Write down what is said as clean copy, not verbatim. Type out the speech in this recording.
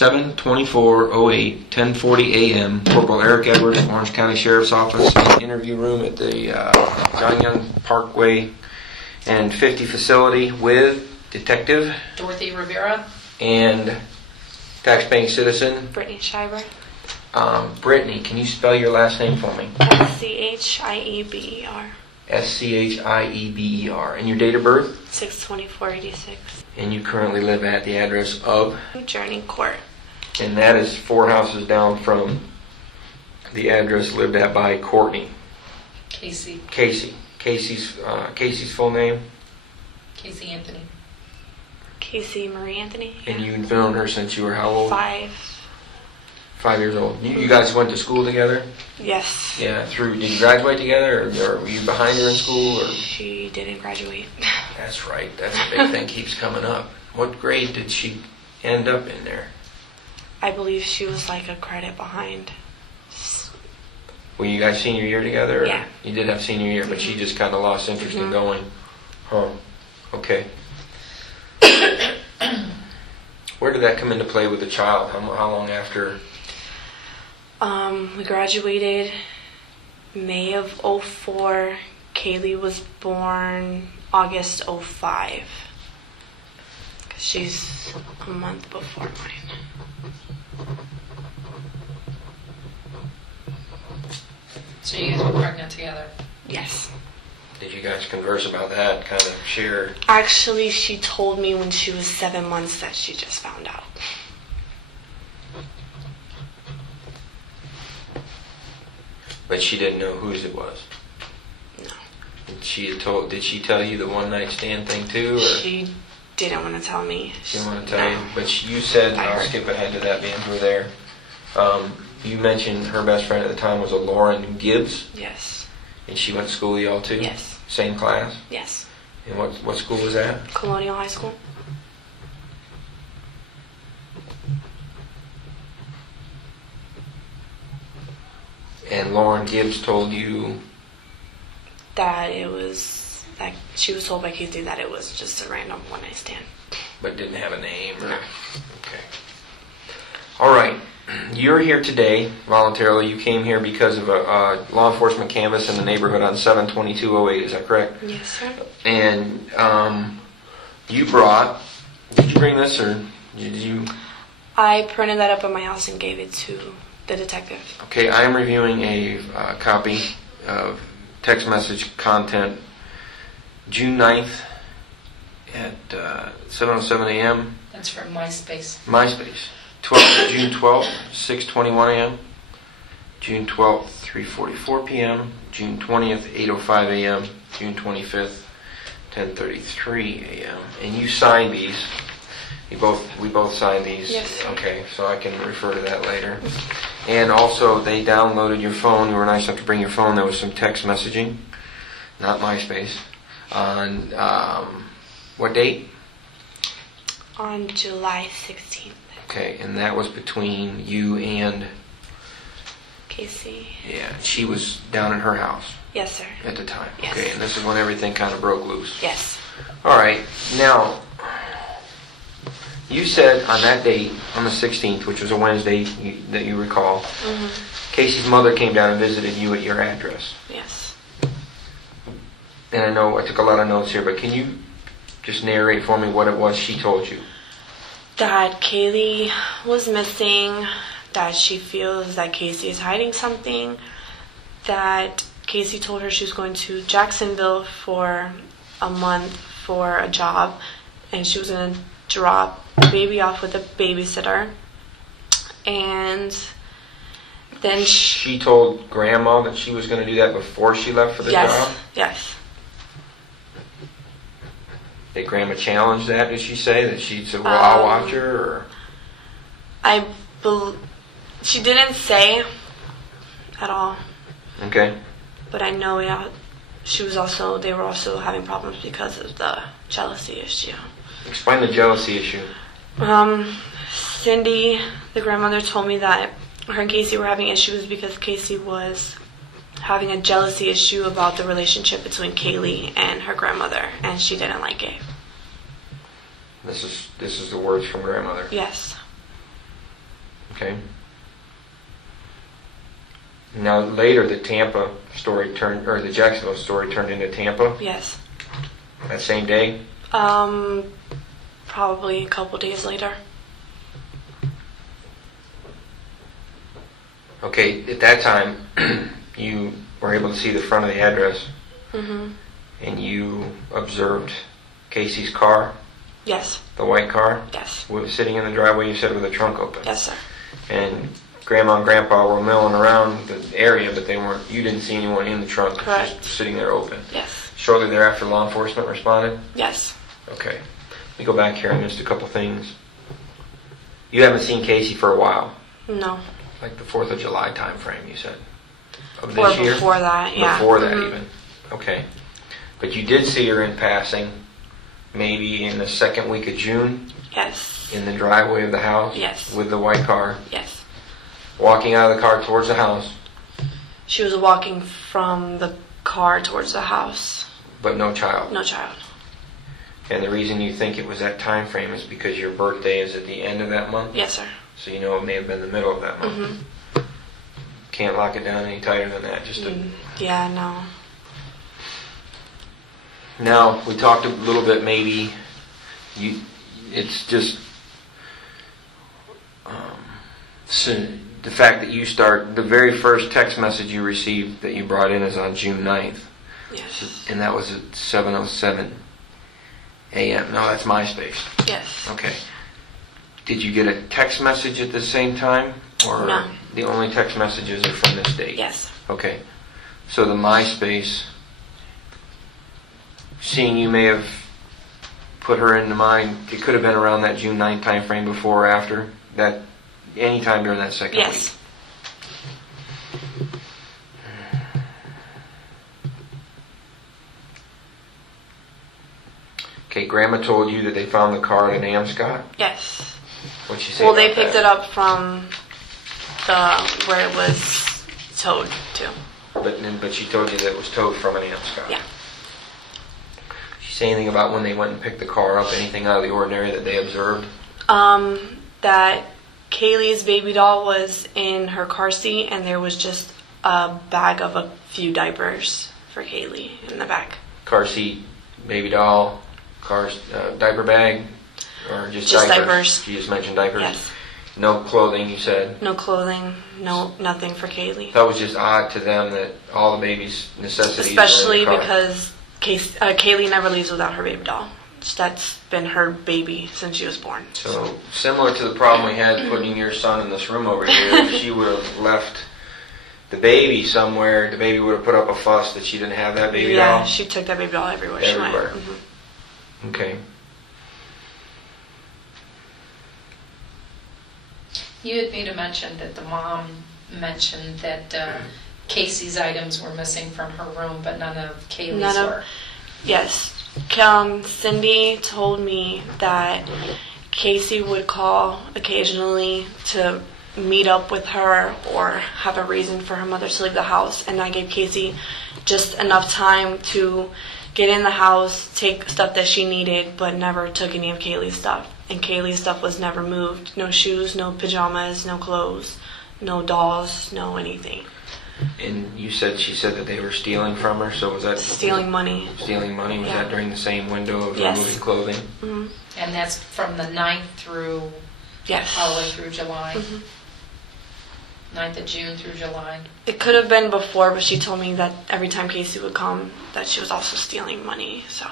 7/24/08, 10:40 a.m. Corporal Eric Edwards, Orange County Sheriff's Office, interview room at the John Young Parkway and 50 facility with Detective Dorothy Rivera and taxpaying citizen Brittany Schieber. Brittany, can you spell your last name for me? Schieber. Schieber. And your date of birth? 6/24/86. And you currently live at the address of? Journey Court. And that is 4 houses down from the address lived at by Courtney. Casey. Casey's full name? Casey Anthony. Casey Marie Anthony. And you've known her since you were how old? 5. 5 years old. You guys went to school together? Yes. Yeah, did you graduate together, or were you behind her in school? Or? She didn't graduate. That's right. That's a big thing keeps coming up. What grade did she end up in there? I believe she was like a credit behind. Were you guys senior year together? Or? Yeah. You did have senior year, but she just kind of lost interest in going. Huh. Okay. Where did that come into play with the child? How long after? We graduated May of 04. Caylee was born August 05. She's a month before mine. So you guys were pregnant together? Yes. Did you guys converse about that? Kind of share? Actually, she told me when she was 7 months that she just found out. But she didn't know whose it was? No. Did she tell you the one night stand thing too? Or? She didn't want to tell me. She didn't want to tell you? But you said, I'll skip ahead to that being you were there. You mentioned her best friend at the time was a Lauren Gibbs? Yes. And she went to school with y'all too? Yes. Same class? Yes. And what school was that? Colonial High School. And Lauren Gibbs told you? That it was, like, she was told by Casey that it was just a random one night stand. But didn't have a name? Or? No. Okay. All right. You're here today voluntarily. You came here because of a law enforcement canvass in the neighborhood on 7/22/08. Is that correct? Yes, sir. And did you bring this or did you? I printed that up at my house and gave it to the detective. Okay, I am reviewing a copy of text message content June 9th at 7:07 a.m. That's from MySpace. June 12th, 6:21 a.m. June 12th, 3:44 p.m. June 20th, 8:05 a.m. June 25th, 10:33 a.m. And you signed these. We both signed these. Yes, sir. Okay, so I can refer to that later. And also, they downloaded your phone. You were nice enough to bring your phone. There was some text messaging, not MySpace, on what date? On July 16th. Okay, and that was between you and Casey. Yeah, she was down at her house. Yes, sir. At the time. Yes. Okay, and this is when everything kind of broke loose. Yes. All right. Now, you said on that date, on the 16th, which was a Wednesday that you recall, Casey's mother came down and visited you at your address. Yes. And I know I took a lot of notes here, but can you just narrate for me what it was she told you? That Caylee was missing, that she feels that Casey is hiding something, that Casey told her she was going to Jacksonville for a month for a job, and she was going to drop the baby off with a babysitter. And then she told Grandma that she was going to do that before she left for the job? Yes. Did Grandma challenge that? Did she say that she said, well, I'll watch her? Or? She didn't say at all. Okay. But I know they were also having problems because of the jealousy issue. Explain the jealousy issue. Cindy, the grandmother, told me that her and Casey were having issues because Casey was having a jealousy issue about the relationship between Caylee and her grandmother, and she didn't like it. This is the words from grandmother. Yes. Okay. Now later the Tampa story turned, or the Jacksonville story turned into Tampa? Yes. That same day? Probably a couple days later. Okay, at that time, you were able to see the front of the address, Mm-hmm. and you observed Casey's car, Yes. the white car, Yes. sitting in the driveway, you said, with the trunk open. Yes, sir. And Grandma and Grandpa were milling around the area, but you didn't see anyone in the trunk. Correct. Just sitting there open. Yes. Shortly thereafter, law enforcement responded? Yes. Okay. Let me go back here. I missed a couple things. You haven't seen Casey for a while. No. Like the 4th of July time frame, you said. Of Or this year? before that, yeah. Before that, Mhm. even. Okay. But you did see her in passing, maybe in the second week of June, Yes. in the driveway of the house? Yes. With the white car? Yes. Walking out of the car towards the house, She was walking from the car towards the house. but no child. No child. And the reason you think it was that time frame is because your birthday is at the end of that month? Yes, sir. So you know it may have been the middle of that month. Mm-hmm. Can't lock it down any tighter than that. Just to... Yeah, no. Now, we talked a little bit, maybe, it's just so the fact that the very first text message you received that you brought in is on June 9th. Yes. And that was at 7:07 a.m. No, that's MySpace. Yes. Okay. Did you get a text message at the same time? Or No. the only text messages are from this date? Yes. Okay. So the MySpace, seeing you may have put her into mind, it could have been around that June 9th time frame, before or after? That any time during that second Yes. week? Okay, Grandma told you that they found the car at an Amscott? Yes. What'd she say Well, they about picked that? it up from where it was towed to. But she told you that it was towed from an Amscott? Yeah. Did she say anything about when they went and picked the car up, anything out of the ordinary that they observed? That Caylee's baby doll was in her car seat, and there was just a bag of a few diapers for Caylee in the back. Car seat, baby doll, diaper bag, or just diapers? She just mentioned diapers? Yes. No clothing, you said? No clothing, nothing for Caylee. That was just odd to them that all the baby's necessities Especially were in the car. because Caylee never leaves without her baby doll. That's been her baby since she was born. So, similar to the problem we had putting your son in this room over here, if she would have left the baby somewhere, the baby would have put up a fuss that she didn't have that baby doll? Yeah, she took that baby doll everywhere she went. Everywhere. Mm-hmm. Okay. You had made a mention that the mom mentioned that Casey's items were missing from her room, but none of Caylee's were. Yes. Cindy told me that Casey would call occasionally to meet up with her or have a reason for her mother to leave the house, and I gave Casey just enough time to get in the house, take stuff that she needed, but never took any of Caylee's stuff. And Caylee's stuff was never moved. No shoes, no pajamas, no clothes, no dolls, no anything. And she said that they were stealing from her, so was that... Stealing money. Stealing money? Was Yeah. that during the same window of Yes. removing clothing? Mm-hmm. And that's from the 9th through Yes. all the way through July. Mhm. 9th of June through July. It could have been before, but she told me that every time Casey would come, that she was also stealing money, so...